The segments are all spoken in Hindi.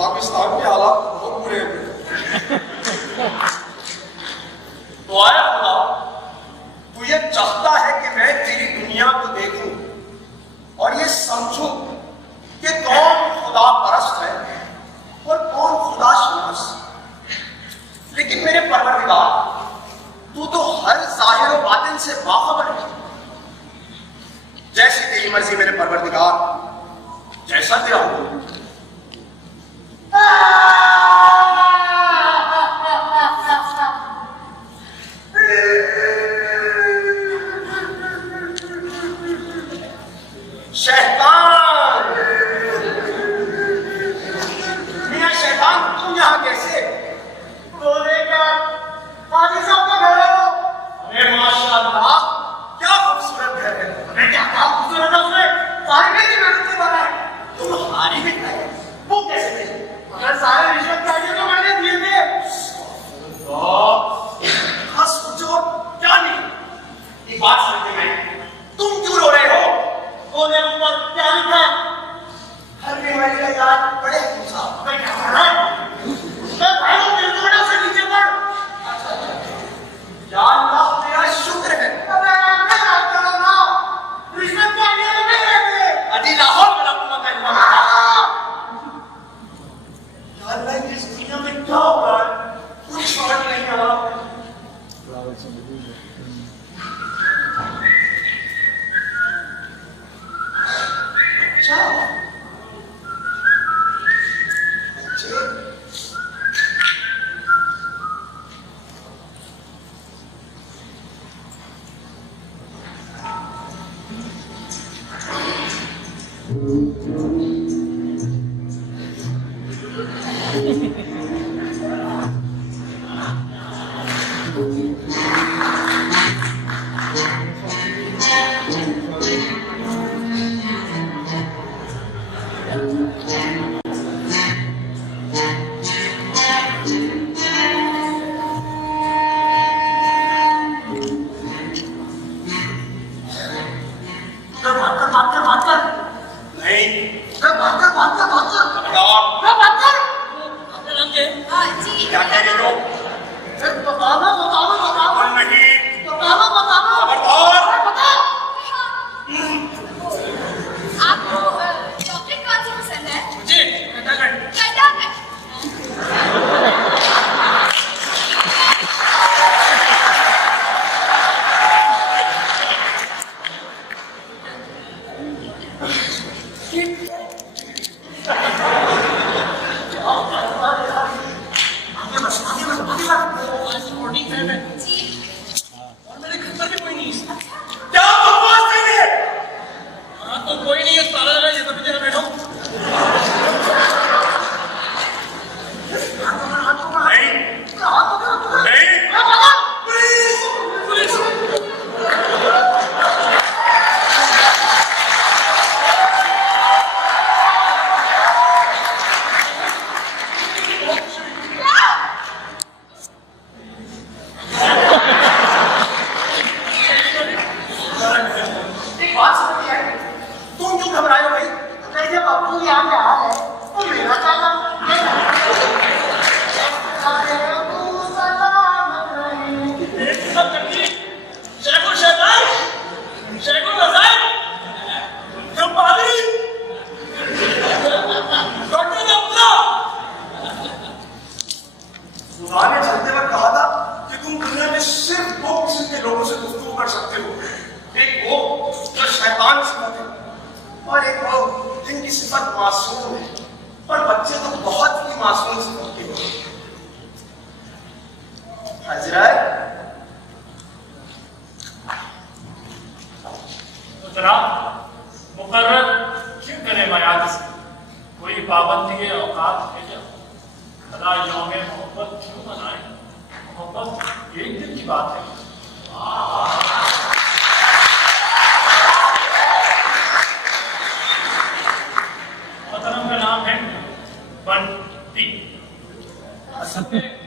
पाकिस्तान के हालात बहुत बुरे हैं। तो आया खुदा, तू ये चाहता है कि मैं तेरी दुनिया को देखूं और ये समझूं कि कौन खुदा परस्त है और कौन खुदा शनास। लेकिन मेरे परवरदिगार, तू तो हर जाहिर और बातिन से बाखबर है। जैसी तेरी मर्जी मेरे परवरदिगार, जैसा तेरा हुक्म। शैतान, मियां शैतान, तुम यहां कैसे? बोलेगा हाजी साहब का घर है। अरे माशाअल्लाह, क्या खूबसूरत घर है। अरे क्या खूबसूरत है उसमें, सारे की मेहनत से बना है। तुम हारी भी खाए, वो कैसे थे? अगर सारे रिश्वत चाहिए तो मैंने दिए थे। हंस सोचो, क्या नहीं। एक बात समझते मैं, तुम क्यों रो रहे हो? कोने ऊपर क्या लिखा? हर बीमारी का इलाज बड़े साहब। मैं क्या कर रहा हूं? मैं भाई को दिल तोड़ा से नीचे पड़। अच्छा, या अल्लाह तेरा शुक्र है। अबे मैं रात का ना रिश्वत चाहिए तो नहीं रहते। अजी लाहौर मेरा कुआं का इल्जाम। या अल्लाह इस दुनिया में क्या हो रहा है? कुछ समझ नहीं आ रहा।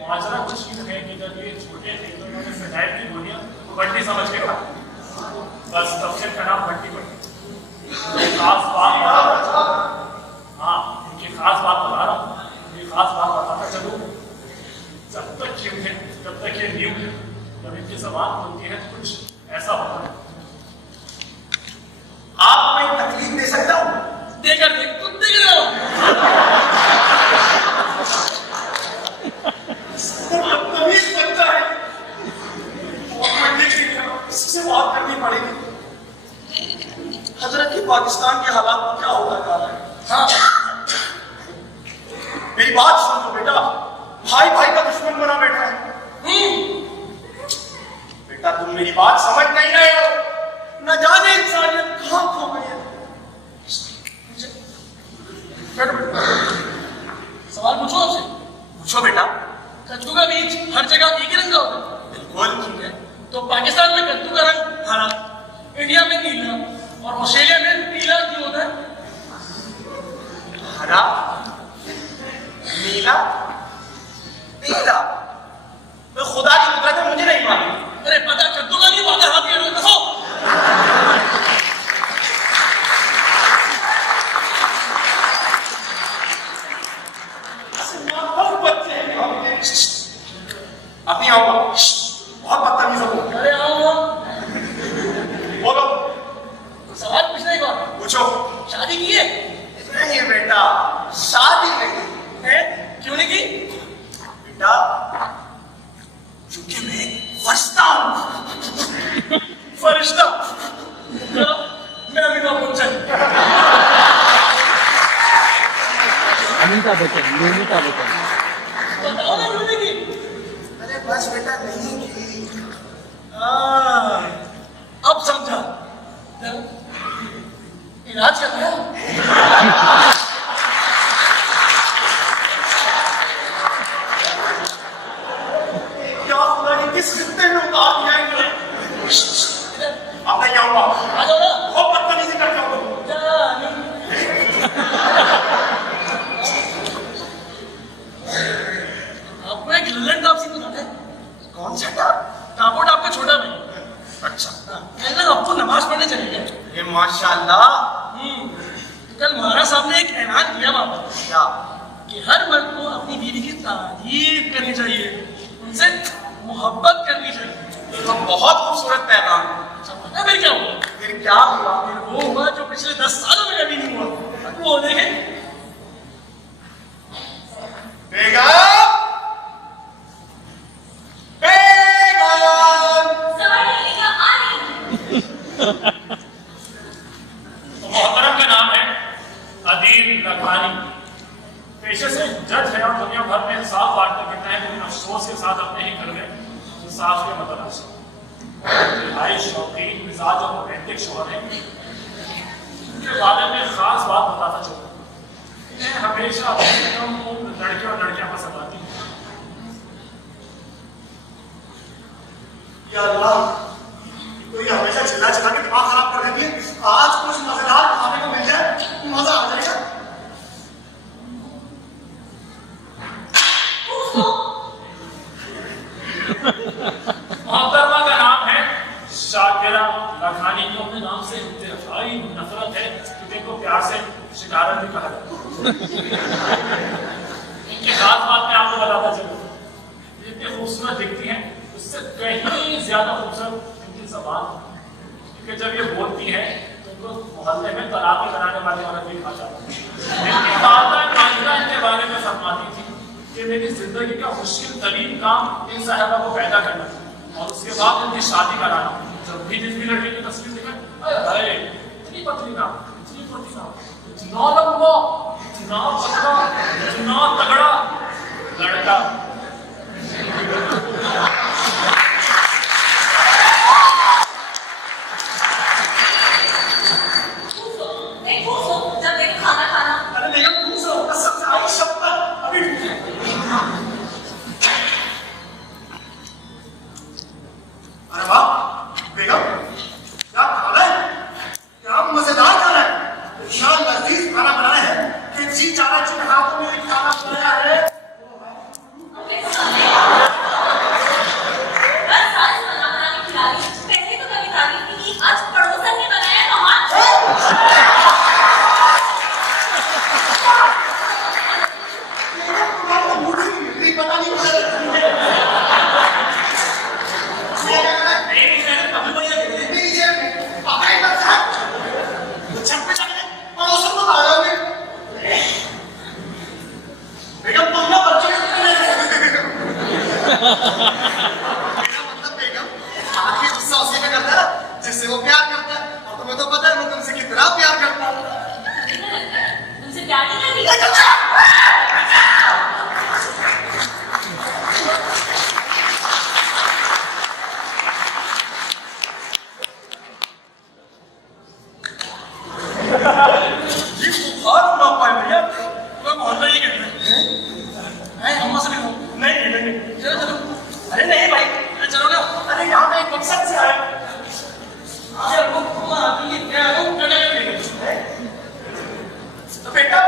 मुआजरा कुछ यूं है कि जब ये छोटे थे तो उन्होंने सजाए की बंटी समझ के खा, बस तब से का नाम बंटी पड़ी। खास बात, हाँ इनकी खास बात बता रहा हूँ, ये खास बात बताता चलूँ। जब तक ये है, जब तक ये न्यू है, जब इनकी जबान खुलती है तो कुछ ऐसा होता है। आप मैं तकलीफ दे सकता हूँ? देकर देख कुत्ते की तरह बदतमीज बनता है, इससे बात करनी पड़ेगी। हजरत की पाकिस्तान के हालात क्या होगा जा रहा है? हाँ मेरी बात सुन लो बेटा, भाई भाई का दुश्मन बना बैठा है। बेटा तुम मेरी बात समझ नहीं रहे हो, न जाने इंसानियत कहां खो गई है। सवाल पूछो आपसे। पूछो बेटा। कद्दू का बीज हर जगह एक ही रंग का होता है? बिल्कुल ठीक है, तो पाकिस्तान में कद्दू का रंग हरा, इंडिया में नीला और ऑस्ट्रेलिया में पीला क्यों होता है? हरा, नीला, पीला, तो खुदा की कुदरत है, मुझे नहीं मालूम। अरे पता कद्दू का नहीं बात, हाथ में रखो। बच्चे अपनी आओ, बहुत बदतमीज हो तुम। अरे आओ, बोलो। सवाल पूछने का। पूछो। शादी की है? नहीं बेटा, शादी नहीं है। क्यों नहीं की? बेटा क्योंकि मैं फरिश्ता हूं। फरिश्ता? मैं अमिताभ बच्चन। अमिताभ बच्चन। बताओ ना क्यों नहीं की? अरे बस बेटा नहीं की। अब समझा। इलाज कर रहा है? क्या खुदा ने किस रिश्ते में उतार दिया इन्होंने? अब मैं जाऊंगा। आ जाओ ना। बहुत बदतमीजी करते हो तुम। आपको एक लल्लन टाप सिंह बताते हैं? कौन सा टाप? टापो टाप का छोटा भाई। अच्छा। कल अब तो नमाज पढ़ने चले गए। ये माशाल्लाह। कल महाराज साहब ने एक ऐलान किया बाबा क्या? कि हर मर्द को अपनी बीवी की तारीफ करनी चाहिए, उनसे मोहब्बत करनी चाहिए। ये तो बहुत खूबसूरत पैगाम है। पता फिर क्या हुआ? फिर क्या हुआ? फिर वो हुआ जो पिछले 10 सालों में कभी नहीं हुआ। अब वो देखें। बेगम, बेगम। मोहतरम का नाम है अदील लखानी, पेशे से जज है और दुनिया भर में इंसाफ बांटने फिरता है, लेकिन अफसोस के साथ अपने ही घर में इंसाफ के मतलब रिहाई शौकीन मिजाज और रोमांटिक शोहर है। उनके बारे में खास बात बताता चलूँ, मैं हमेशा अपने कम उम्र लड़के और लड़कियां पसंद आती हैं। या अल्लाह, तो ये हमेशा चिल्ला चिल्ला के दिमाग खराब कर देती है। आज कुछ मजेदार खाने को मिल जाए, मजा आ जाएगा। मोहतरमा का नाम है शाकिरा लखानी, को अपने नाम से इंतहाई नफरत है क्योंकि इनको प्यार से शिकारा भी कहा जाता है। इनकी खास बात मैं आपको बताता चलूं, इतनी खूबसूरत दिखती हैं, उससे कहीं ज्यादा खूबसूरत इनकी जबान, क्योंकि जब ये बोलती है तो उनको मोहल्ले में तलाक कराने वाले औरत भी खा जाती है। इनकी माता माजिदा इनके बारे में फरमाती थी कि मेरी जिंदगी का मुश्किल तरीन काम इन साहिबा को पैदा करना और उसके बाद उनकी शादी कराना। जब भी जिस भी लड़के की तस्वीर दिखाए, अरे इतनी पतली ना, इतनी पतली ना, इतना लंबा, इतना पतला, इतना तगड़ा लड़का। जब देखो खाना खाना। अरे बेगम खुश हो, कसम से आई शपथ अभी अरे वाह बेगम, क्या खाना है? क्या मजेदार खाना है। इतना लजीज खाना बनाया है कि जी चारा जिन हाथों में खाना बनाया है। बस आज बना बना के खिला रही। मुझसे वो प्यार करता है और तुम्हें तो पता है मैं तुमसे कितना प्यार करता हूँ। तुमसे प्यार नहीं करती? ये बुखार ना पाए भैया, मैं मोहल्ला ही कहता है अम्मा से मिलो। नहीं चलो चलो। अरे नहीं भाई, अरे चलो ना। अरे यहाँ पे एक मकसद से आया। चलो अम्मा आती है क्या हो चले तो बेटा,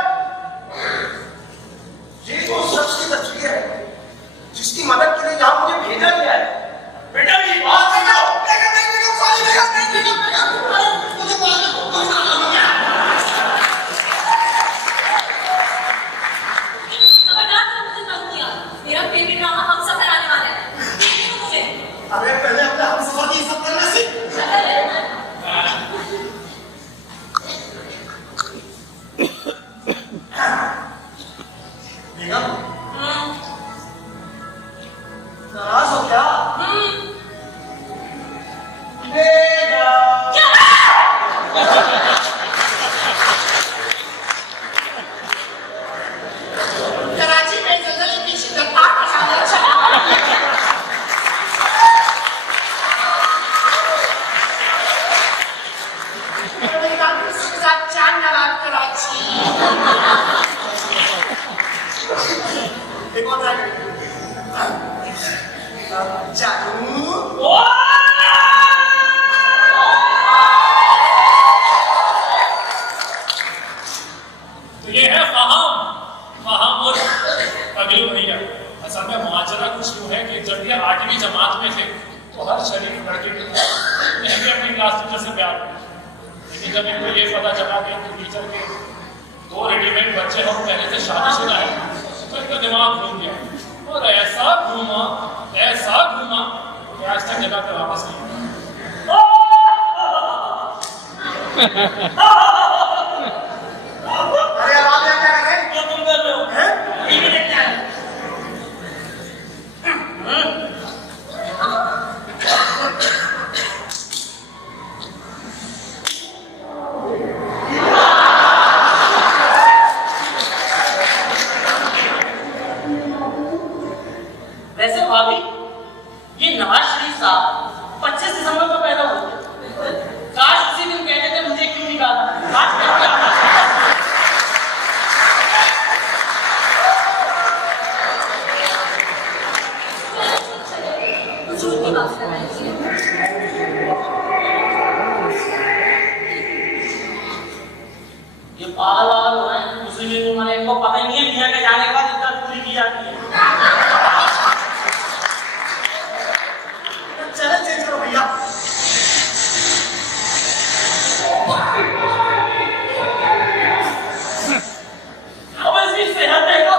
ये वो शख्स की तस्वीर है जिसकी मदद के लिए यहाँ मुझे भेजा गया है। बेटा मेरी बात सुनो। खबरदार तुम मुझे मत किया। मेरा फेवरेट ड्रामा हम सफर आने वाला है। देखो मुझे। अबे पहले अपने हमसफर की इज्जत करना सीख। बेगम, नाराज हो क्या? बेगम। कराची में ज़लज़ले की शिद्दत आठ अशारिया छह। मेरी बात उसके साथ चांद नवाब कराची। एक और ट्राई करें। जानू। तो ये है फहाम और अगलू भैया। असल में मुआजरा कुछ यूँ है कि जब ये 8वीं जमात में थे तो हर शरीफ लड़के के साथ भी अपनी क्लास टीचर से प्यार किया। लेकिन जब इनको ये पता चला कि टीचर के 2 रेडीमेड बच्चे हम पहले से शादीशुदा है तो इनका दिमाग घूम गया और ऐसा घूमा कि आज तक जगह पे वापस नहीं आया। अरे अब आप यहाँ क्या कर रहे हैं? जो तुम कर रहे हो हैं? टीवी देखते हैं। वैसे भाभी ये नवाज शरीफ साहब 25 दिसंबर को पैदा हुए थे। काश उसी दिन कहते थे मुझे क्यों निकाला। काश कहते कुछ झूठ की बात कर रहे हैं। ये पागल वागल हो रहे हैं। मुस्लिम लीग मैंने इनको पता ही नहीं है मियां के जाने के बाद इतना पूरी की जाती है। चैनल चेंज करो भैया। अब इसकी सेहत देखो।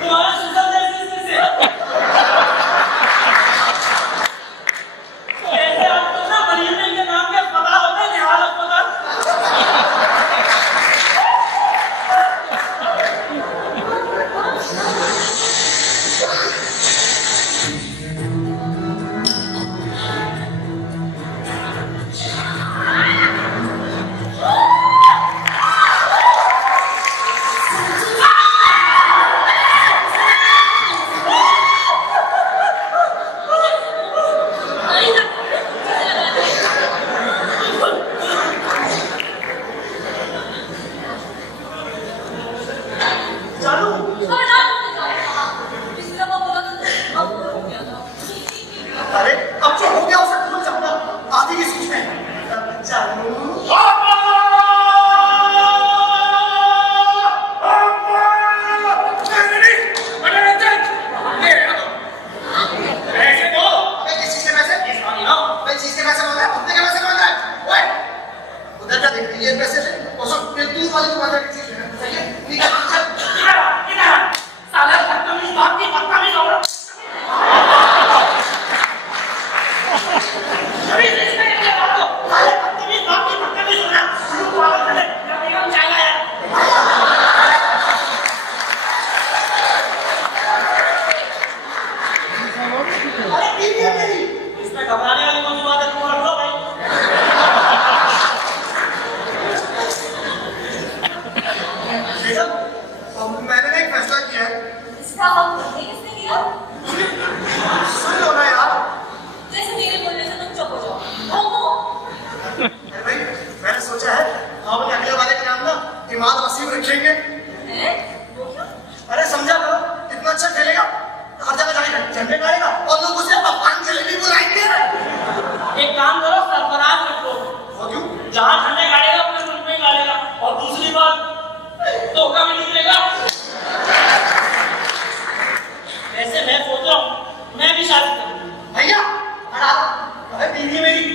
तुम्हारे सुसर जैसी इसकी सेहत। कैसे आपको ना मरियम के नाम के अस्पताल होता है, निहाल अस्पताल।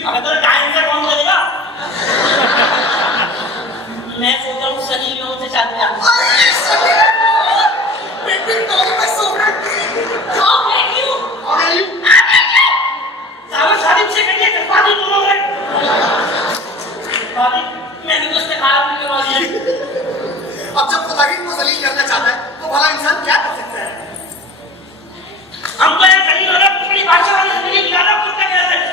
अबे तो टाइम से कौन करेगा? मैं सोच रहा हूँ सनी लियोन से शादी करूं। अरे सनी बेबी तो मैं सो रहा How can you? और यू साहब शादी मुझसे करिए, शादी दोनों में। शादी मैंने तो उससे खाया भी करवा दिया। अब जब खुदा को जलील करना चाहता है तो भला इंसान क्या कर सकता है? हम तो यार सनी वाला अपनी भाषा वाले सनी बुलाना कुत्ता कहते हैं।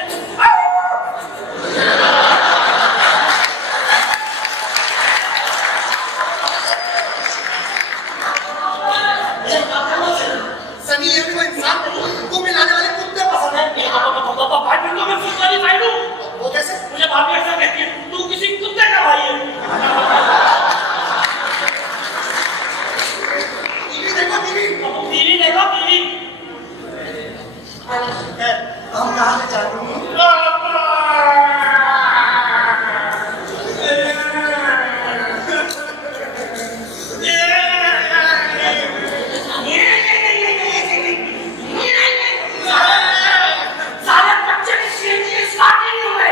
सनी लियोन को इंसान को मिलाने वाले कुत्ते पसंद है। भाई फिर तो मैं फुटबॉल ही भाई हूँ। वो कैसे? मुझे भाभी ऐसा कहती है, तू किसी कुत्ते का भाई है। टीवी देखो टीवी। टीवी देखो टीवी। हम कहाँ से जा रहे हैं? सारे बच्चे की सीढ़ी स्टार्ट नहीं हुए।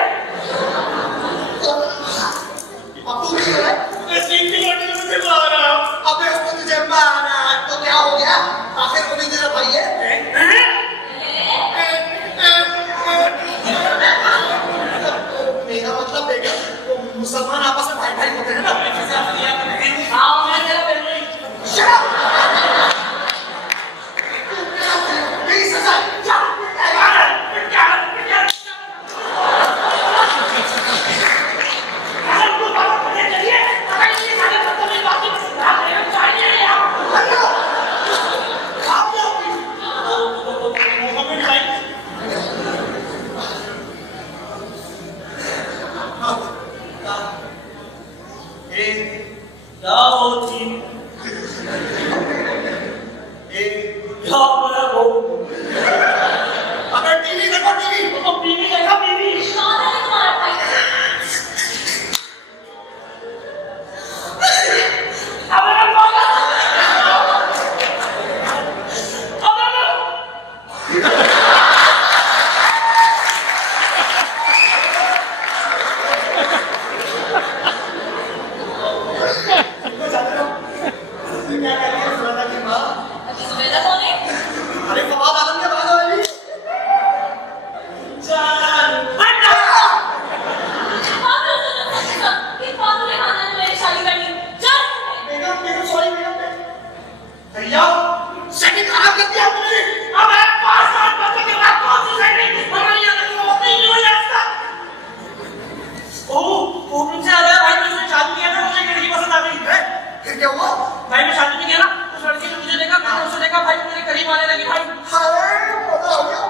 अब तू नहीं हो रहा है? मैं सीढ़ी लौटने मुझे मारा। अबे उसको तुझे मारा तो क्या हो गया? आखिर वो भी तेरा भाई है। मेरा मतलब देखा वो मुसलमान आपस में भाई भाई होते हैं ना। हाँ मैं तेरा पहले ही। Shut up! मेरी सजा क्या? अगर टीवी देखो टीवी। कौन है तुम्हारा भाई? क्या कहती है सुलैमान की माँ? अभी सुबेदा कौन है? अरे फवाद आलम के बाद वाली। किस बात ने खाना जो मेरी शादी कर ली? चल बेगम सॉरी बेगम। भैया सेटिंग खराब कर दिया आपने। अब एक 5 साल बच्चे के बाद कौन सी सेटिंग हमारी यहाँ तक वो नहीं हुई आज तक। ओह तुमसे आ रहा भाई, मैंने शादी किया था, मुझे लड़की पसंद आ गई है। फिर क्या हुआ? भाई मैं शादी नहीं किया ना, उस लड़की ने मुझे देखा, मैंने उसे देखा, भाई मेरे करीब आने लगी। भाई अरे मजा हो गया।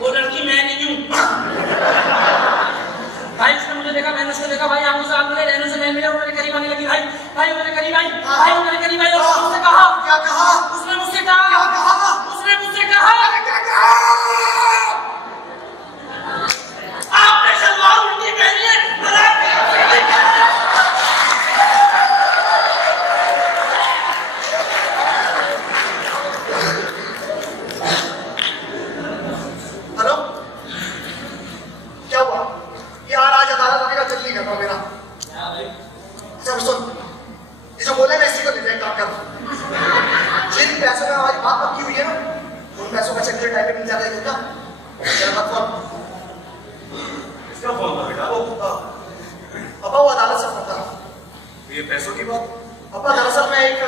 वो लड़की मैं नहीं हूँ। भाई उसने मुझे देखा, मैंने उसको देखा, भाई आंखों से आंख मिले, रहने से मैं मिले, वो मेरे करीब आने लगी। भाई वो मेरे करीब आई, भाई वो मेरे करीब आई और उसने मुझसे कहा, क्या कहा? उसने मुझसे क्या कहा, कहा? उसने मुझसे कहा, अरे क्या कहा? आपने सलवार उल्टी पहनी है, हेलो क्या हुआ? यार आज अदालत आने का दिल नहीं करता मेरा। चल सुन, ये जो बोले मैं इसी को ले जाए काम कर। जिन पैसों में हमारी बात पक्की हुई है ना, उन पैसों का चेक टाइप मिल जाता है क्या? चल मत फोन। इसका फोन था बेटा। पापा वो अदालत से फोन था। ये पैसों की बात। पापा दरअसल मैं एक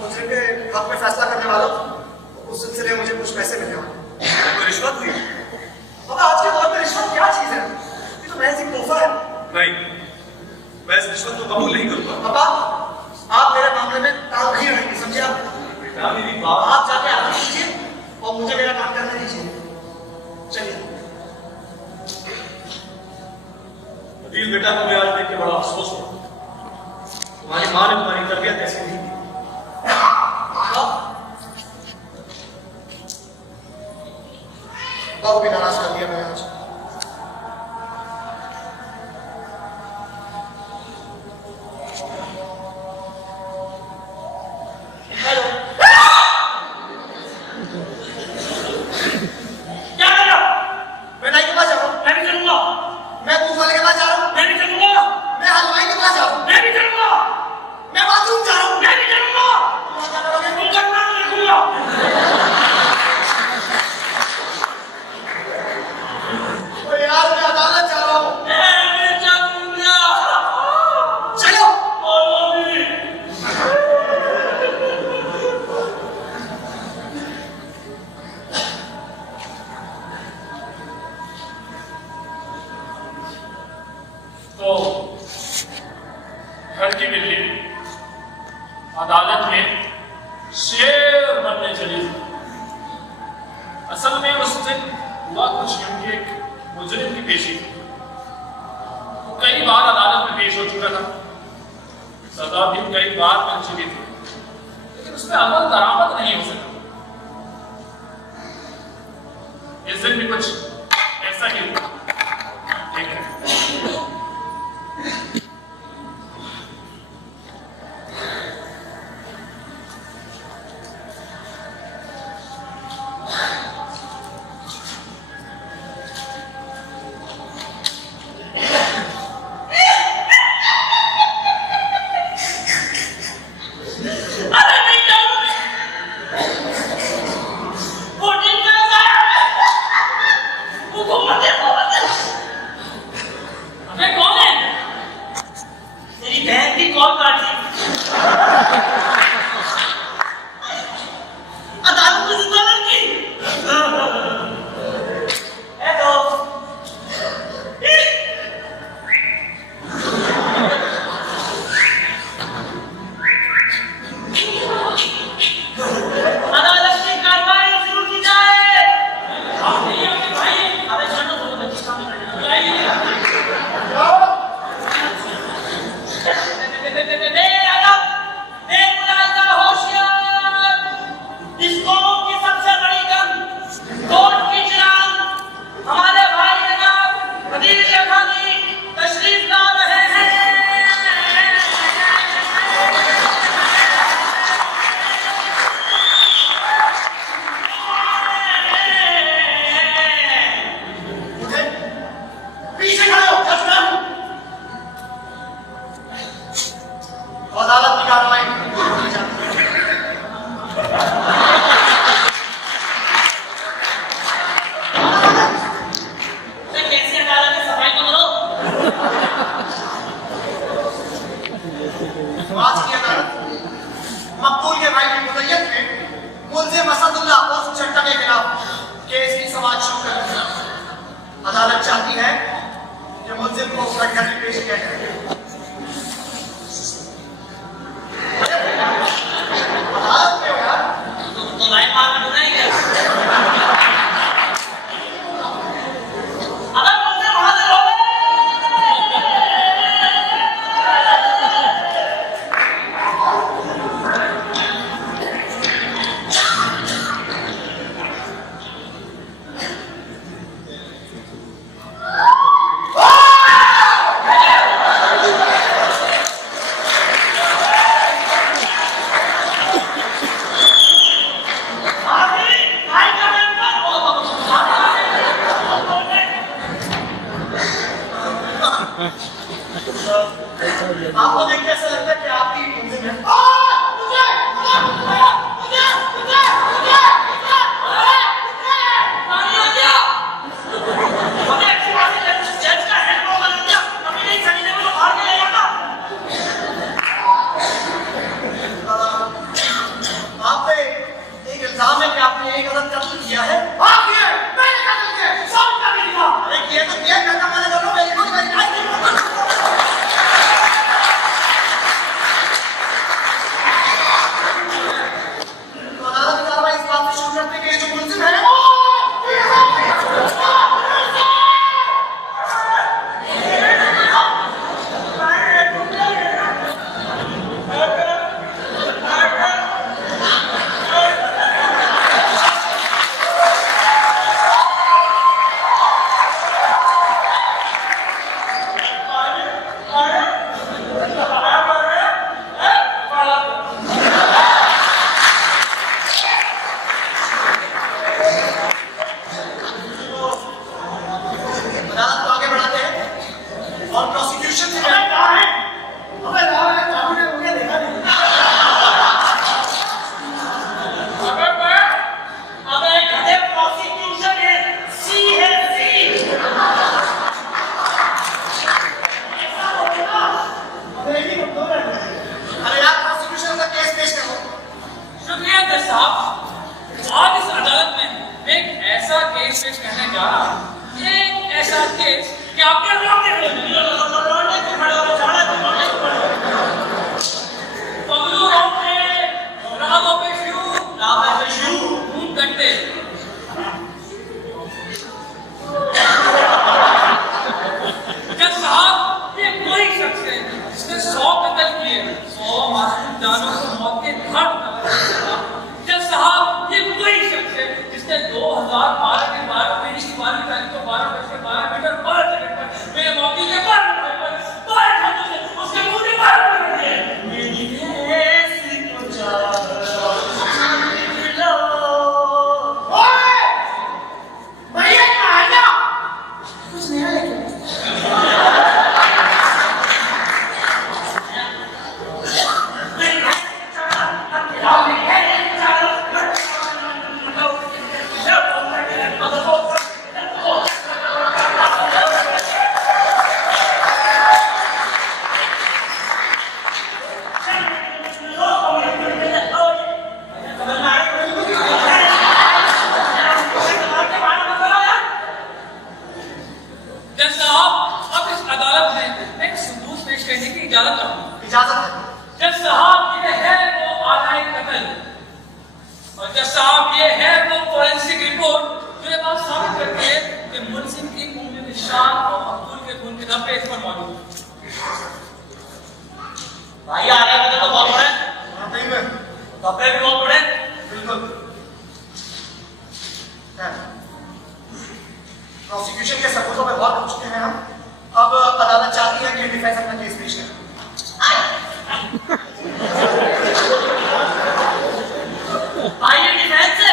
मुजरिम के हक में फैसला करने वाला हूँ। उस सिलसिले में मुझे कुछ पैसे मिले हैं। कोई रिश्वत हुई? पापा आज के दौर में रिश्वत क्या चीज है? ये तो महज एक तोहफा है। नहीं, मैं इस रिश्वत को कबूल नहीं करूंगा। पापा आप मेरे मामले में ताख़ीर रहेंगे, समझे आप? बेटा मेरी बात। आप जाके आराम कीजिए और मुझे मेरा काम करने दीजिए। चलिए। अदील बेटा को मैं आज देख के बड़ा अफसोस हुआ। तुम्हारी माँ ने तुम्हारी तरबियत ऐसी नहीं की। बाबू भी नाराज कर दिया मैंने आज। हेलो क्या कर रहा? मैं नाई के पास जा रहा हूँ। मैं भी चलूंगा। मैं तो घर की बिल्ली अदालत में शेर बनने चली थी। असल में उस दिन हुआ कुछ यूं कि एक मुजरिम की पेशी थी। वो कई बार अदालत में पेश हो चुका था, सजा भी कई बार मिल चुकी थी, लेकिन उसमें अमल दरामद नहीं हो सका। इस दिन भी कुछ ऐसा ही हुआ। ठीक है, अरे नहीं जाऊंगी। वो दिन कैसा है? वो घूमते घूमते। अबे कौन है? तेरी बहन की कॉल काटी। अदालत में जिंदा लड़की। हेलो। अदालत की कार्रवाई शुरू की जाए। आप नहीं आते भाई। अबे सुनो तो बच्ची काम करने होशियार। इस कौम की सबसे बड़ी गन कोर्ट की चिराग हमारे भाई जनाब अदील खानी तशरीफ ला रहे हैं। पीछे खड़े हो जजमैन। अदालत की कार्रवाई की जाती है। कैसी अदालत में सफाई तो करो। आज की अदालत मकबूल के भाई की मुद्दत में मुल्जिम असदुल्लाह उर्फ चट्टा के खिलाफ केस की समाअत शुरू कर दी है। अदालत चाहती है कि मुल्जिम को उसका घर में पेश किया जाए। अदालत में हो यार। तो लाइन मार कर नहीं क्या? अबे मुझसे हाजिर हो गए। आपको देख के ऐसा लगता है कि आप ही मुल्जिम हैं। पानी आ गया। अबे अच्छी बात है जज का हेड बॉल बना दिया। अभी नहीं सनी में तो भाग के ले जाता। आप पे एक इल्जाम है कि आपने एक गलत कत्ल किया है। आप किए, मैंने कत्ल किया, साबित करके दिखा। अरे किया तो किया, करना मैंने कर लो, मेरी कोई नहीं। तो अदालत की कार्रवाई इस बात से शुरू करते हैं कि ये जो मुल्जिम है अदालत को आगे बढ़ाते हैं और प्रोसिक्यूशन से कहा है हमें रहा है कानून ने मुझे देखा नहीं। अबे गधे प्रोसिक्यूशन है सी है सी। अरे यार प्रोसिक्यूशन का केस पेश करो। शुक्रिया जज साहब। आज इस अदालत में एक ऐसा केस पेश करने जा रहा हूं। एक ऐसा केस कि आपके इजाजत चाहूंगा। इजाजत है। जज साहब ये है वो आलाए कत्ल, और जज साहब ये है वो फोरेंसिक रिपोर्ट जो ये बात साबित करती है कि मुल्जिम की उंगली निशान और अब्दुल के खून के धब्बे इस पर मौजूद है। भाई आगे बदल तो बहुत बड़े, वाकई में धब्बे भी बहुत बड़े। बिल्कुल प्रोसिक्यूशन के सबूतों पे गौर कर चुके हैं हम। अब अदालत चाहती है कि डिफेंस अपना केस पेश करे। भाई ये डिफेंस है।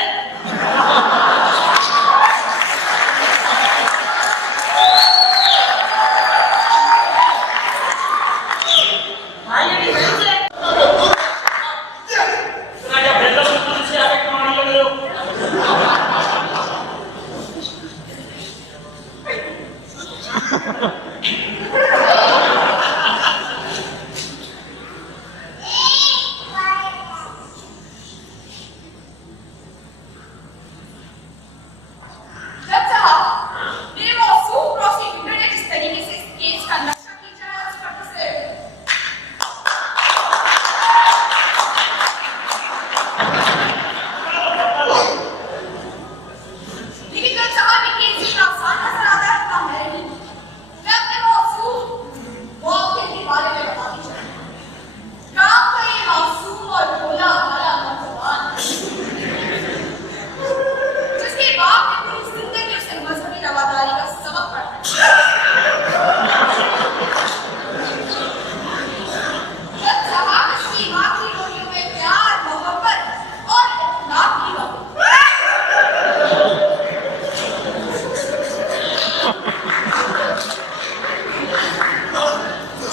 भाई ये डिफेंस है। राजा बेटा पुलिस से आगे कमाने लगे हो। जज साहब, मेरे मौसूम प्रोसिक्यूटर ने जिस तरीके से इस केस का नक्शा खींचा है उस पर से लेकिन जज साहब ये केस इतना आसान नजर आता है, इतना है नहीं। मैं अपने मौसूम वाक़े के बारे में बताती चलूं। काम का ये मासूम और भोला भाला नौजवान जिसके बाप ने पूरी जिंदगी उसे मजहबी रवादारी का सबक पढ़ाया। जब साहब इसकी आखिरी रोटियों में प्यार, मोहब्बत और इख्तिलाफ की बात।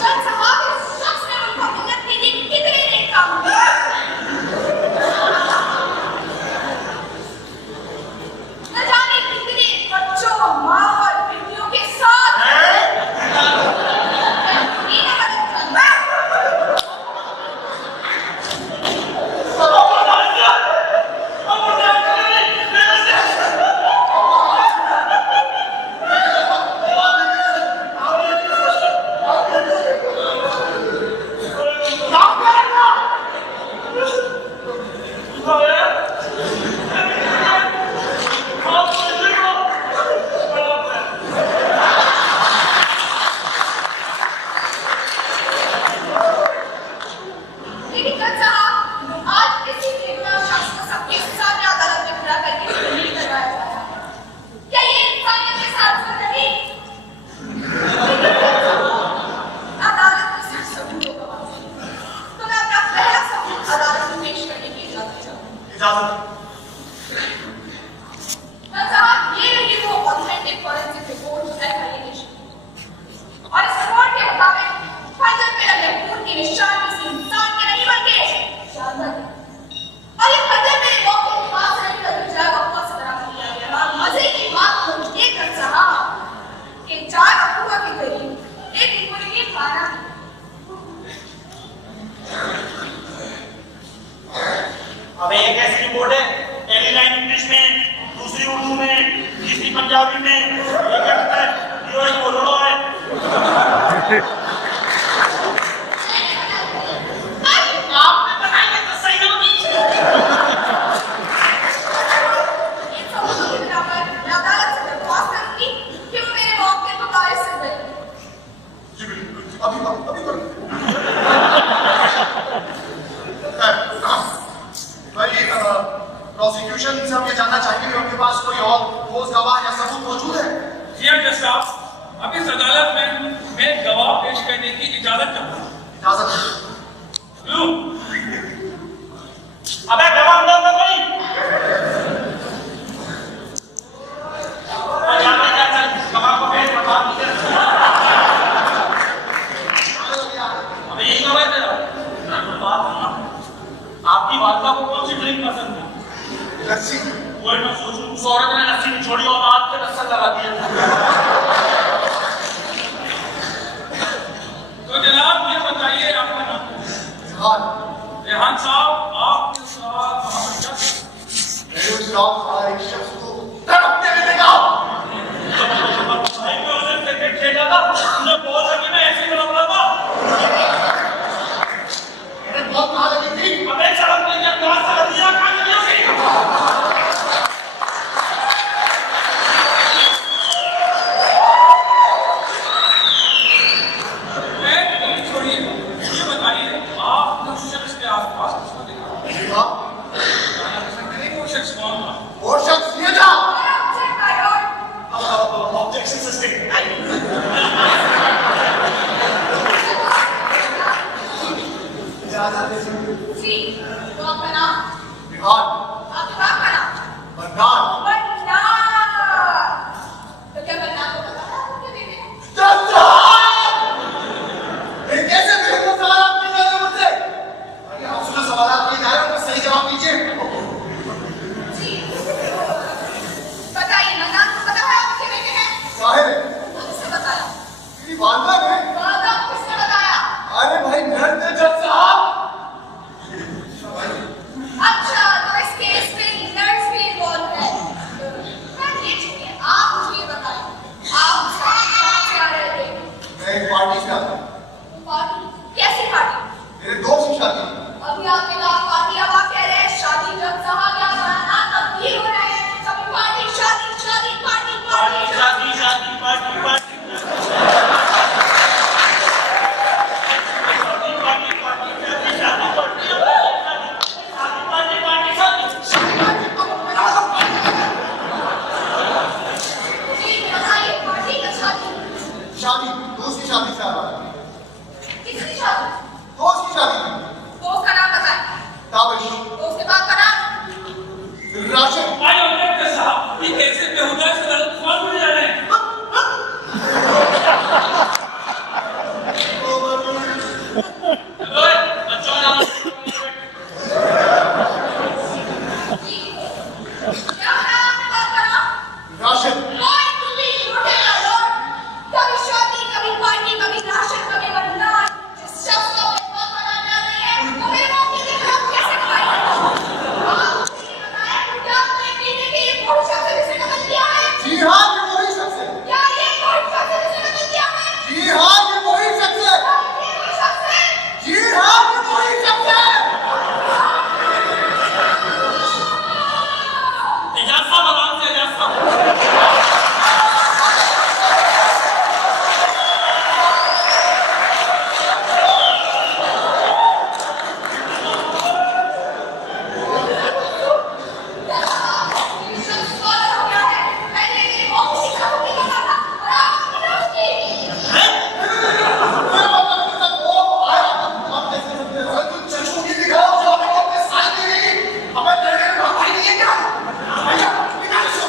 जब साहब इस शख्स ने उनको मिन्नत के लिए कितने नेक काम किए। न जाने कितने बच्चों, माँ और बेटियों के साथ इन्हें मदद करना। लेकिन जज साहब, आज इसी बेगुनाह शख्स को सबके सामने अदालत में खड़ा करके तस्लीम करवाया जा रहा है। क्या ये इंसानियत के साथ जुल्म नहीं? अदालत को सिर्फ सबूतों का वास्ता है। तो मैं अपना पहला सबूत अदालत में पेश करने की इजाजत चाहूंगी। इजाजत। जज साहब, ये रही वो ऑथेंटिक फोरेंसिक रिपोर्ट जो FIA ने दी। और इस रिपोर्ट के मुताबिक खंजर पे लगे खून के निशान किसी इंसान के नहीं बल्कि जानवर के। और ये खंजर मेरे मौके के पास रही लगी जगह को इस तरह किया गया। और मजे की बात तो ये जज साहब कि 4 अक्टूबर के करीब एक मुर्गी खाना अबे ये कैसी रिपोर्ट है? पहली लाइन इंग्लिश में, दूसरी उर्दू में, तीसरी पंजाबी में। ये क्या कहता है? ये एक बोलो है। आपने बनाई है तो सही होगी। इन सबूतों के बिना पर मैं अदालत से दरख्वास्त करूंगी कि वो मेरे मौके को बारिश से दे। जी बिल्कुल, अभी करो। भाई प्रोसिक्यूशन से हम ये जानना चाहेंगे कि उनके पास कोई और ठोस गवाह या सबूत मौजूद है। जी हाँ जज साहब, अब इस अदालत में मैं गवाह पेश करने की इजाजत चाहूंगा। इजाजत है। लूं। अबे गवाह अंदर में कोई? जाना क्या चल, गवाह को भेज बता दीजिए। अबे यही गवाह है तेरा? बात सुनो। आपकी वार्ता को कौन सी ड्रिंक पसंद है? लस्सी। वही मैं सोचूं उस औरत ने लस्सी नहीं छोड़ी और आग के रस्सा लगा दिया। तो जनाब ये बताइए आपका एक्शन सस्टेन आई जी, तो आपका नाम? बिहार आपके बाप का नाम? बंगाल बंगाल। तो क्या बंगाल को पता है आपको क्या देते हैं? चाचा ये कैसे मेरे को सवाल पूछे जा रहे हो मुझसे? अरे आपसे सवाल किए जा रहे हो, सही जवाब दीजिए। जी, बताइए ना, नाम को पता है आपके बेटे हैं? साहिल किसने बताया? मेरी वालदा ने। वालदा को किसने बताया? अरे भाई नर्स जज साहब। अच्छा, तो इस केस में नर्स भी इन्वॉल्व है। मैं ये छोड़िए, आप मुझे ये बताइए, आप कहाँ से आ रहे थे? मैं एक पार्टी से आता हूँ। पार्टी? कैसी पार्टी? मेरे दोस्त की शादी है। अभी आपने कहा पार्टी, अब आप कह रहे हैं शादी। जब कहा क्या बनाना तब्दील हो रहा है, कभी पार्टी शादी शादी पार्टी पार्टी शादी शादी पार्टी पार्टी जी बताइए, पार्टी या शादी? शादी दोस्त की शादी से आ रहा हूँ। किसकी शादी? दोस्त की शादी थी। दोस्त का नाम बताएं। ताबिश दोस्त के बाप का नाम? राशन आई ऑब्जेक्टर साहब, ये कैसे बेहुदा से गलत सवाल पूछे जा रहे हैं? ओए बच्चों ना जी क्या नाम आपने बाप का नाम? Ration Why do we rotate our Lord? कभी शादी, कभी पार्टी, कभी राशन, कभी भंडार। जिस शख्स को अपने बाप का नाम याद नहीं है, वो मेरे मौके के खिलाफ कैसे खड़ाएगा? आप मुझे ये बताएं, क्या आपने पीने के लिए कोई शख्स जिसे कत्ल किया है? जी हाँ ये वही शख्स है। क्या ये कोई शख्स जिसे कत्ल किया है? जी हाँ ये वही शख्स है। क्या ये कोई शख्स है? जी हाँ ये वही शख्स है। एजाज साहब आराम से एजाज साहब ये शख्स कौन हो गया है? मैंने मेरे मौके से कत्ल नहीं करना था, और आप अपनी नफ्स की। मेरे बाप का साथ वो आया था। आप कैसे सकते हैं? तू चश्मों की दिखाओ जो आपको अपने साथ दे देगी। हमें तेरे घर में भाई नहीं है क्या? भैया निकाल इसको।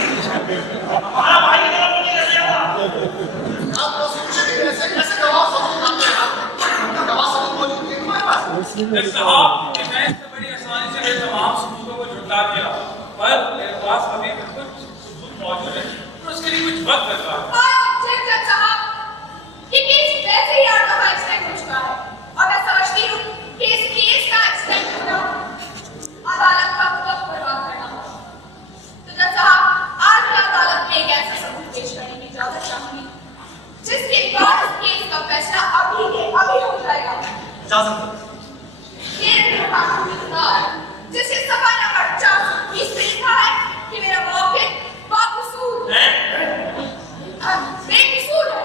हमारा भाई की तरफ मुझे कैसे आया आप प्रोसिक्यूशन की कैसे कैसे गवाह सबूत लाते हैं आप? गवाह सबूत मौजूद नहीं है तुम्हारे पास? जज साहब, ये मैं इससे बड़ी आसानी से मेरे तमाम सबूतों को झुठला दिया, पर मेरे पास अभी भी कुछ सबूत मौजूद है, और उसके लिए कुछ वक्त लग रहा है। ऑब्जेक्टर साहब, ये केस वैसे ही आउट ऑफ एक्सटेंड हो चुका है, और मैं समझती हूँ कि इस केस का एक्सटेंड होना अदालत का वक्त बर्बाद करना होगा। तो जज साहब, आज मैं अदालत में एक ऐसा सबूत पेश करने की इजाजत चाहूंगी जिसके बाद इस केस का फैसला अभी के अभी हो जाएगा। इजाजत ये कानून की किताब है, जिसके सफा नंबर 420 में लिखा है कि मेरा मौक़िफ़ बाकसूर है बेकसूर है।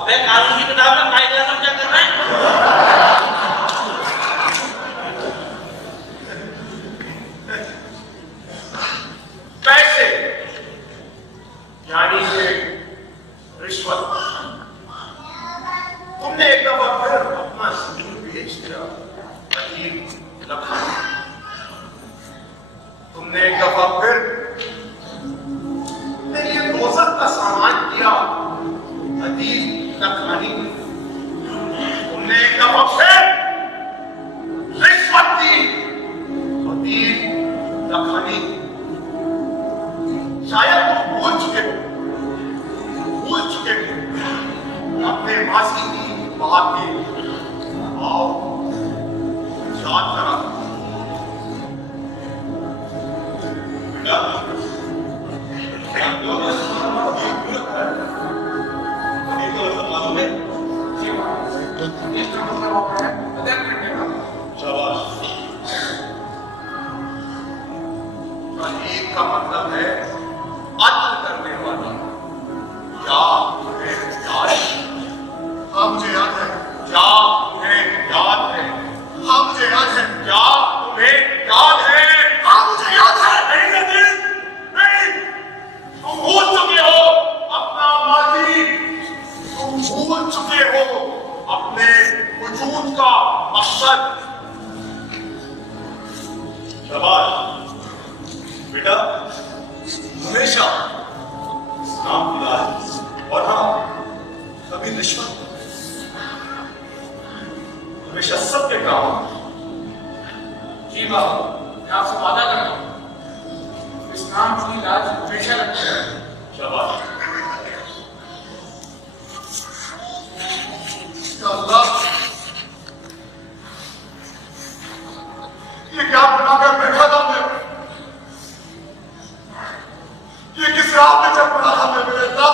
अबे कानून की किताब में कायदे आज़म क्या कर रहे हैं? पैसे यानी कि रिश्वत। तुमने एक दफा फिर अपना जमीन बेच दिया वकील लखानी। तुमने एक दफा फिर मेरे लिए दोज़ख का सामान किया अदील लखानी। तुमने एक दफा फिर रिश्वत दी अदील लखानी। शायद तुम भूल चुके हो अपने मासी की बात की। आओ याद करा अजीब का मतलब है अत्ल करने वाला। क्या तुम्हें याद है? हाँ मुझे याद है। क्या तुम्हें याद है? हाँ मुझे याद है। क्या तुम्हें याद है? हाँ मुझे याद है। नहीं नहीं नहीं, तुम भूल चुके हो अपना माजी, तुम भूल चुके हो अपने वजूद का मकसद। शाबाश बेटा, हमेशा नाम दिया है। और हाँ, कभी रिश्वत, हमेशा सत्य काम। जी बाबू, मैं आपसे वादा करता हूँ इस नाम की लाज हमेशा रखते हैं। शाबाश। या अल्लाह, ये क्या बनाकर बैठा था मैं? ये किस राह पे चल पड़ा था मैं? मेरे अल्लाह,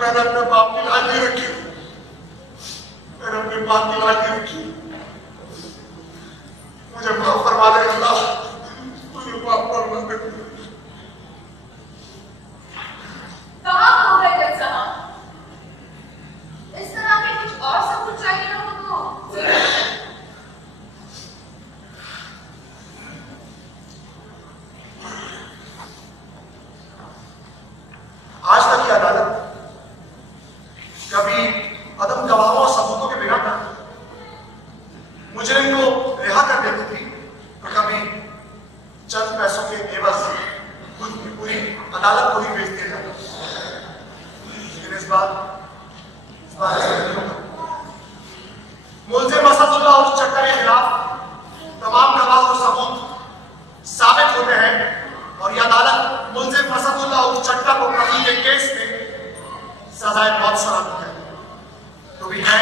मैंने अपने बाप की लाज नहीं रखी, मैंने अपने बाप की लाज नहीं रखी। मुझे माफ फरमा दे अल्लाह, मुझे माफ फरमा दे। कहाँ खो गए जज साहब? इस तरह के कुछ और सबूत चाहिए हो तो आज तक की अदालत कभी अदम गवाहों और सबूतों के बिना मुजरिम को रिहा कर देती थी, तो कभी चंद पैसों के एवज पूरी अदालत को ही बेच दिया जाता। लेकिन इस बार ऐसा नहीं होगा। मुल्जिम असदुल्लाह उर्फ चट्टा के खिलाफ तमाम गवाह और सबूत साबित होते हैं और यह अदालत मुल्जिम असदुल्लाह उर्फ चट्टा को कत्ल के केस में सजाए मौत सुनाती है। तो भी है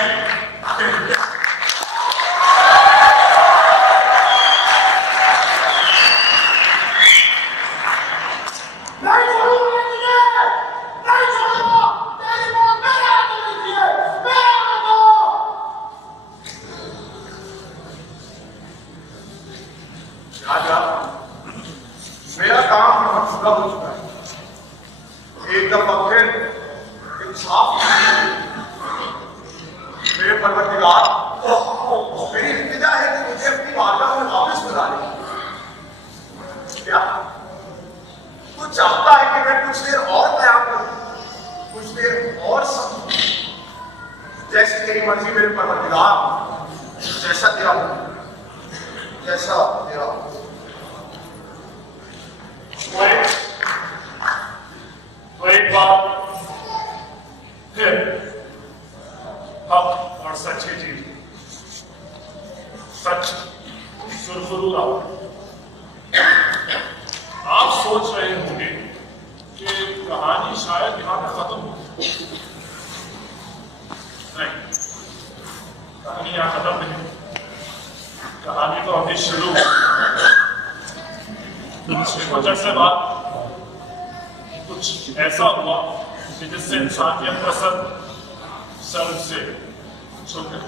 मेरा काम यहाँ पूरा हो चुका है। एक दफा फिर इंसाफ मेरे परवरदिगार, मेरी इल्तिजा है कि मुझे अपनी बारगाह में वापस बुला ले। क्या तू चाहता है कि मैं कुछ देर और कयाम करूं, कुछ देर और समझूं? जैसी तेरी मर्जी मेरे परवरदिगार, जैसा तेरा हो, जैसा तेरा हो। तो एक बार फिर हक और सच की जीत, सच सुरखरू रहा। आप सोच रहे होंगे कि कहानी शायद यहां पर खत्म हो। नहीं, कहानी यहां खत्म नहीं, कहानी तो अभी शुरू। वजह से बात कुछ ऐसा हुआ कि जिससे इंसानियत का सर से छूट गया।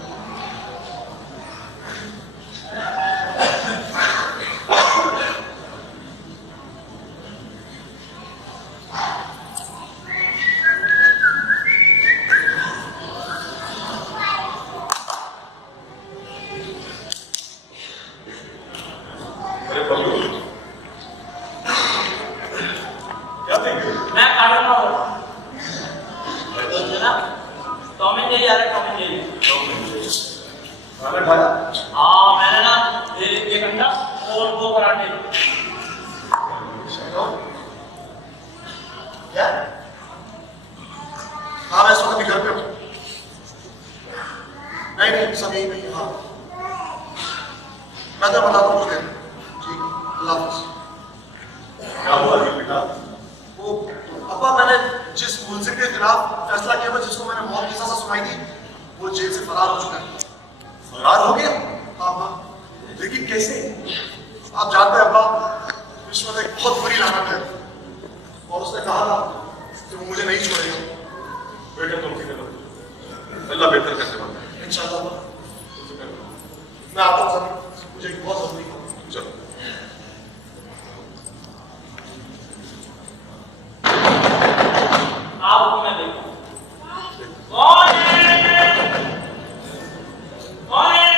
मैं कानून का हूँ। टॉम एंड जेरी आ रहा है, टॉम एंड जेरी। हाँ मैंने ना एक अंडा और 2 पराठे। क्या? हाँ मैं इस वक्त घर पे हूँ। नहीं सब यही नहीं। हाँ मैं तो बताता हूँ मुझे। ठीक, अल्लाह हाफ़िज़। क्या हुआ बेटा? वो अब्बा, मैंने जिस मुल्जिम के खिलाफ फैसला किया था, जिसको मैंने मौत की सजा सुनाई थी, वो जेल से फरार हो चुका है। फरार हो गया? हाँ हाँ। लेकिन कैसे? आप जानते हैं अब्बा, रिश्वत एक बहुत बुरी लानत है और उसने कहा था कि वो मुझे नहीं छोड़ेगा। बेटा तुम फिक्र मत, अल्लाह बेहतर करने वाला है इंशाअल्लाह। मैं आता हूँ सर। मुझे एक बहुत जरूरी काम है। चलो आपको मैं देखूं कौन है कौन है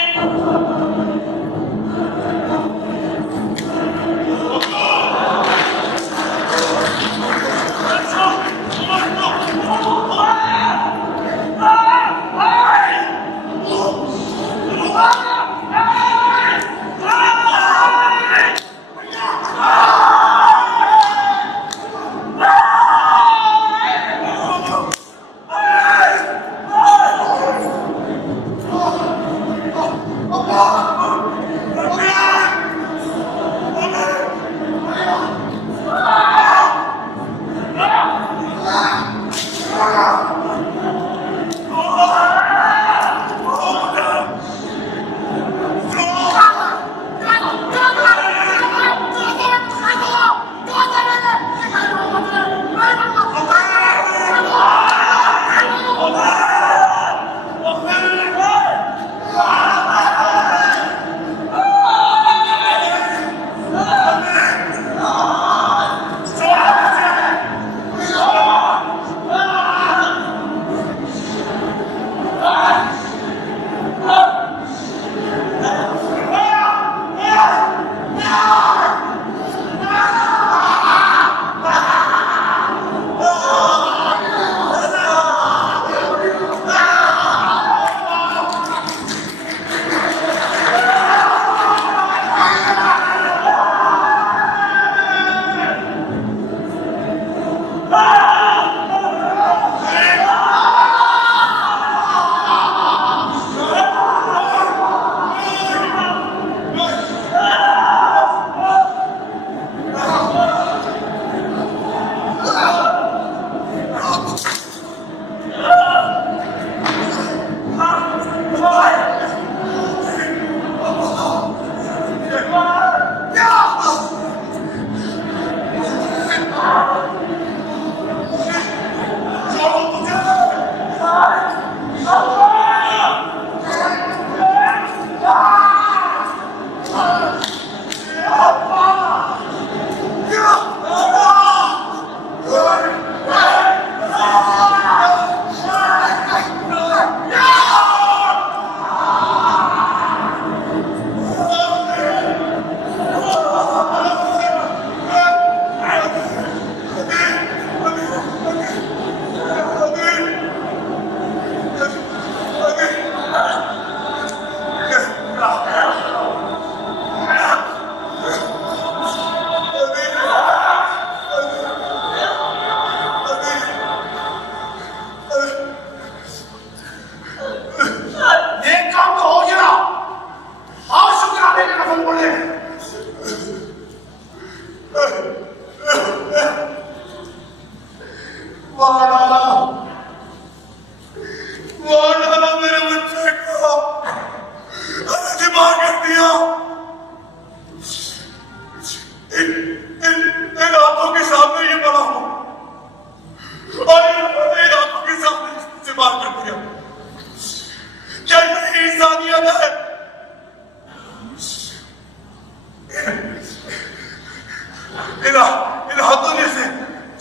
इन हाथों ने से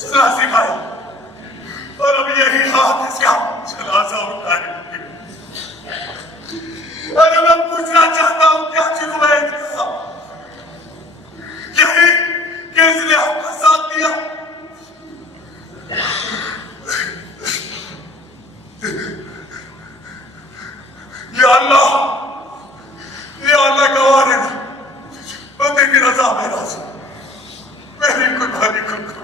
चलना सिखाया और अब यही हाथ इसका जनाजा उठाए। अरे मैं पूछना चाहता हूं क्या जुर्म था यही कि इसने आपका साथ दिया। या अल्लाह गवाह रहना बंदे की रजा मेरा मेरी कुर्बानी को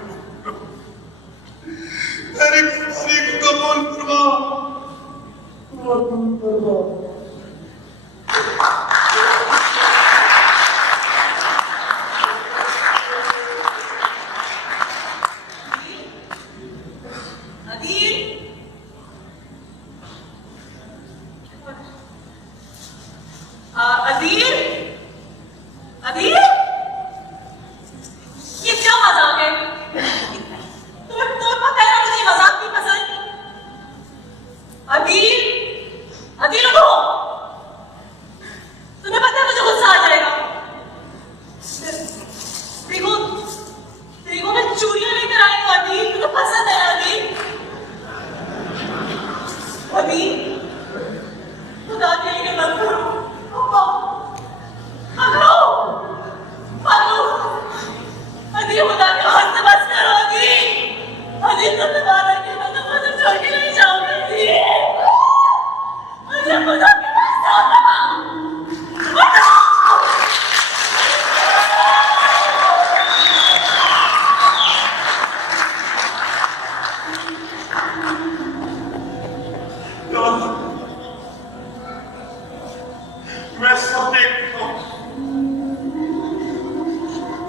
मैं सब देख चुका हूं,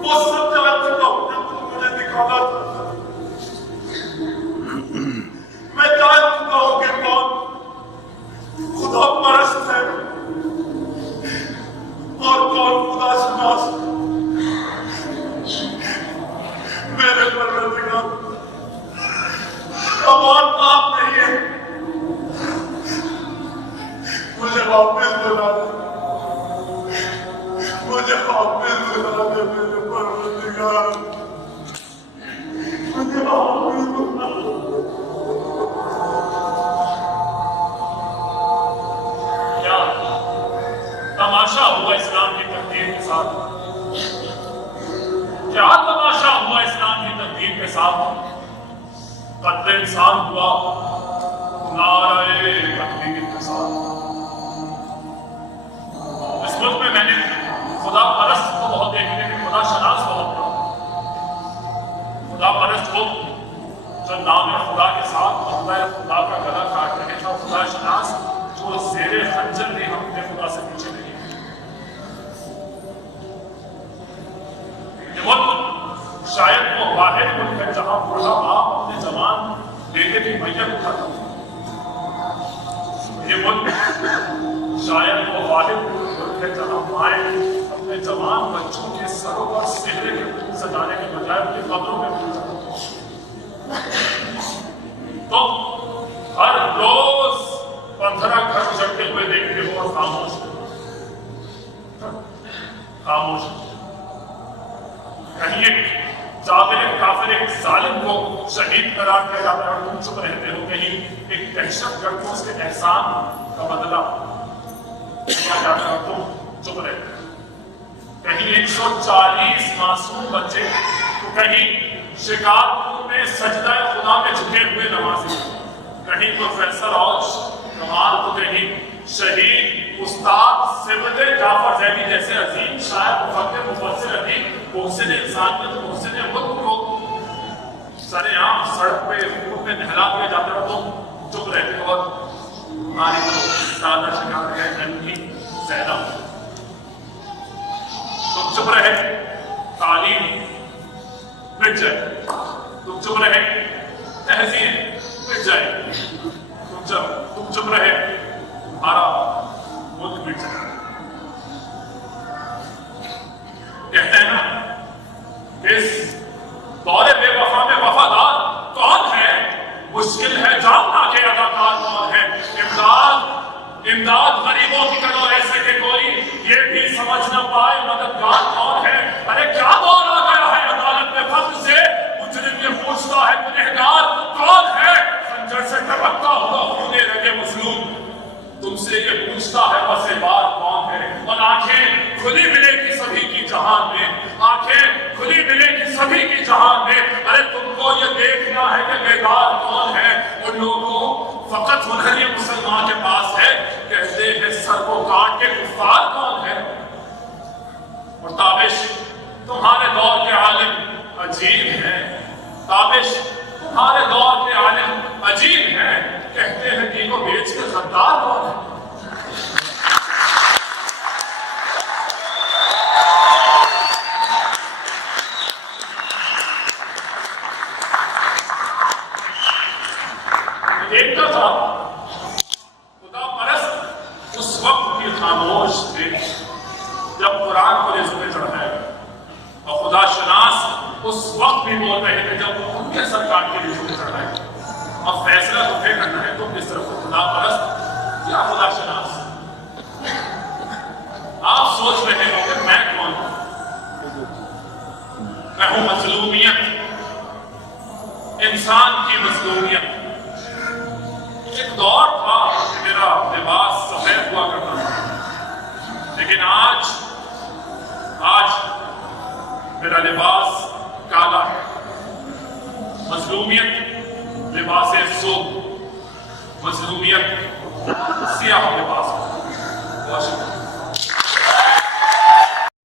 वो सब जान चुका हूं जब तुम मुझे दिखाना था। मैं जान चुका हूं कि कौन खुदा परस्त है और कौन खुदा शनास। मेरे परवरदिगार, कौन आप नहीं है, मुझे वापस बुला दे, मुझे वापस बुला दे मेरे परवरदिगार, मुझे वापस बुला दे। क्या तमाशा हुआ इस्लाम की तकदीर के साथ? क्या तमाशा हुआ इस्लाम की तकदीर के साथ? कत्ल इंसान हुआ नारे तकदीर के साथ। इस मुल्क में मैंने खुदा परस्त को बहुत देखे, लेकिन खुदा शनास बहुत कम। खुदा परस्त को जो नाम खुदा के साथ खुदा का गला काट रहे था, खुदा शनास जो ज़ेरे खंजर ने अपने खुदा से पीछे नहीं। ये मुल्क शायद वो वाहिद मुल्क है जहां बूढ़ा बाप अपने जवान बेटे की मैयत उठाता था। ये मुल्क शायद वो वाहिद मुल्क है जहां माए अपने जवान बच्चों के सरों पर सेहरे के फूल सजाने के बजाय उनकी कब्रों में फूल सजाते। तो हर रोज 15 घर चढ़ते हुए देखते हो और खामोश खामोश। कहीं एक जाबिर काफिर एक जालिम को शहीद करार दिया जाता है और तुम चुप रहते हो। कहीं एक दहशतगर्द को उसके एहसान का बदला दिया जाता है और तुम चुप रहते हो। कहीं 140 मासूम बच्चे, तो कहीं शिकारपुर में सजदा खुदा में झुके हुए नमाजी, कहीं प्रोफेसर औश कमाल, तो कहीं शहीद उस्ताद सिबते जाफर जैदी जैसे अजीम शायर मुफक्किर मुफस्सिर अदीब मोहसिन इंसानियत मोहसिन मुल्क को सरेआम सड़क पे खून में नहला दिया जाता है। तो चुप रहते हो और हमारी तो सादा शिकार है नन्ही ज़ैनब, तुम चुप रहे, तालीम मिट जाए, तुम चुप रहे, तहजीब मिट जाए, तुम चुप रहे, हमारा मुल्क मिट जाए। कहते हैं ना, इस दौरे बेवफा में वफादार कौन है? मुश्किल है जानना कि अदाकार कौन है। इमदाद गरीबों की करो ऐसे कि कोई ये भी समझ न पाए मददगार कौन है। अरे क्या दौर आ गया है अदालत में फख्र से, मुजरिम ये पूछता है गुनहगार कौन है। खंजर से टपकता हुआ खूने लगे मजलूम तुमसे ये पूछता है मसेबार कौन है। और आंखें खुली मिलेगी सभी की जहान में, आंखें खुली मिलेगी सभी की जहान में। अरे तुमको ये देखना है कि बेदार कौन है। उन लोगों को फकत हुनर ये मुसलमान के पास है, कहते हैं सर को काट के कुफ्फार कौन है। और ताबिश तुम्हारे दौर के आलिम अजीब हैं, ताबिश तुम्हारे दौर के आलिम अजीब हैं, कहते हैं कि इनको बेच के गद्दार कौन है। देखता था खुदा परस्त उस वक्त भी खामोश थे जब कुरान को रेज़ों पे चढ़ाया गया, और खुदा शनास उस वक्त भी बोल रहे थे जब उनके सरकार के रेज़ों पे चढ़ाया गया। अब फैसला तुम्हें करना है, तुम किस तरफ हो, खुदा परस्त या खुदा शनास। आप सोच रहे हो कि मैं कौन हूं? मैं हूं मजलूमियत, इंसान की मजलूमियत। एक दौर था मेरा लिबास सफेद हुआ करता था, लेकिन आज मेरा लिबास काला है। मजलूमियत लिबास सूब, मजलूमियत सियाह लिबास।